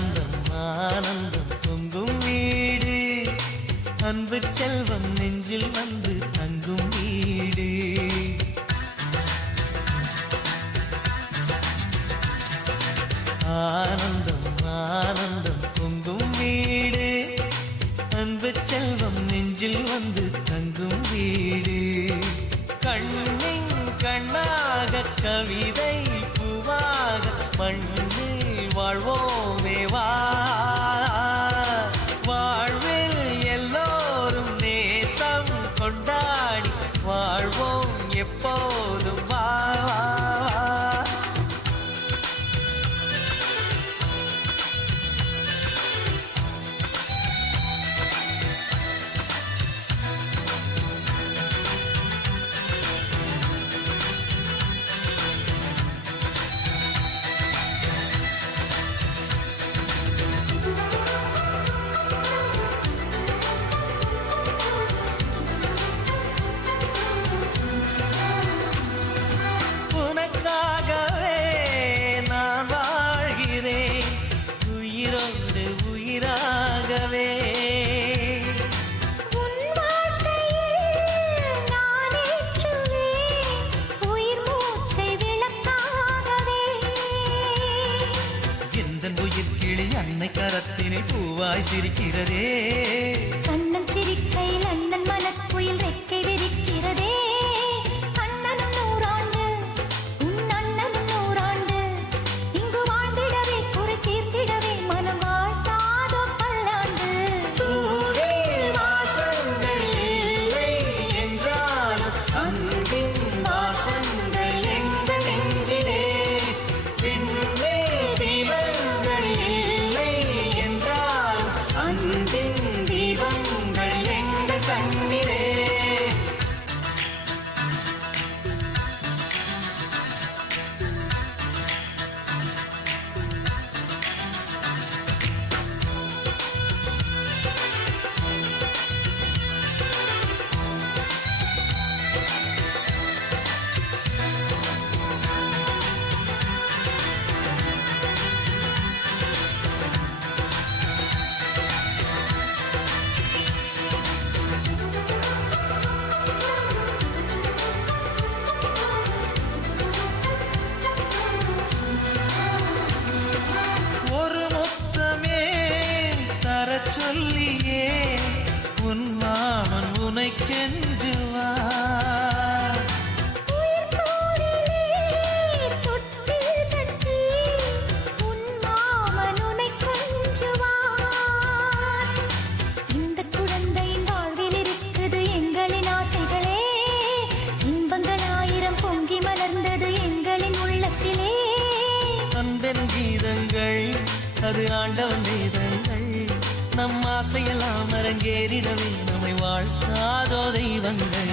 ஆனந்தம் ஆனந்தம் பொங்கும் வீடு அன்பு செல்வம் நெஞ்சில் வந்து தங்கும் வீடு ஆனந்தம் ஆனந்தம் பொங்கும் வீடு அன்பு செல்வம் நெஞ்சில் வந்து தங்கும் வீடு கண்ணின் கண்ணாக கவிதை பூவாக மண்ணில் வாழ்வோமே வா வாழ்வில் எல்லோரும் நேசம் கொண்டாடி வாழ்வோம் எப்போதும் வா உயிரோடு உயிராகவே உன் வாழ்க்கையில் நான் ஏற்றுவேன் உயிர் மூச்சை விளக்காகவே எந்தன் உயிர் கிளி அன்னை கரத்தினில் பூவாய் சிரிக்கிறதே கண்ணன் சிரிக்கையில் அண்ணன் மனக்குயில் ரெக்கை விரிக்கிறதே அண்ணனும் நூறாண்டு உன் அண்ணனும் நூறாண்டு இங்கு வாழ்ந்திடவே குறை தீர்த்திடவே மனம் வாழ்த்தாதோ பல்லாண்டு பூவில் வாசங்கள் இல்லை என்றாலும் அன்பின் வாசங்கள் எங்கள் நெஞ்சிலே விண்ணே தீபங்கள் இல்லை என்றாலும் அன்பின் தீபங்கள் எங்கள் கண்ணிலே சொல்லியே உன் மாமன் உனை கெஞ்சுவார் உயிர் போரிலே தொட்டில் கட்டி உன் மாமன் உனை கொஞ்சுவார் இந்த குழந்தையின் வாழ்வில் இருக்குது எங்களின் ஆசைகளே இன்பங்கள் ஆயிரம் பொங்கி மலர்ந்தது எங்களின் உள்ளத்திலே அன்பென் கீதங்கள் அது ஆண்டவன் வேதங்கள் நம் ஆசையெல்லாம் அரங்கேறிடவே நம்மை வாழ்த்தாதோ தெய்வங்கள்.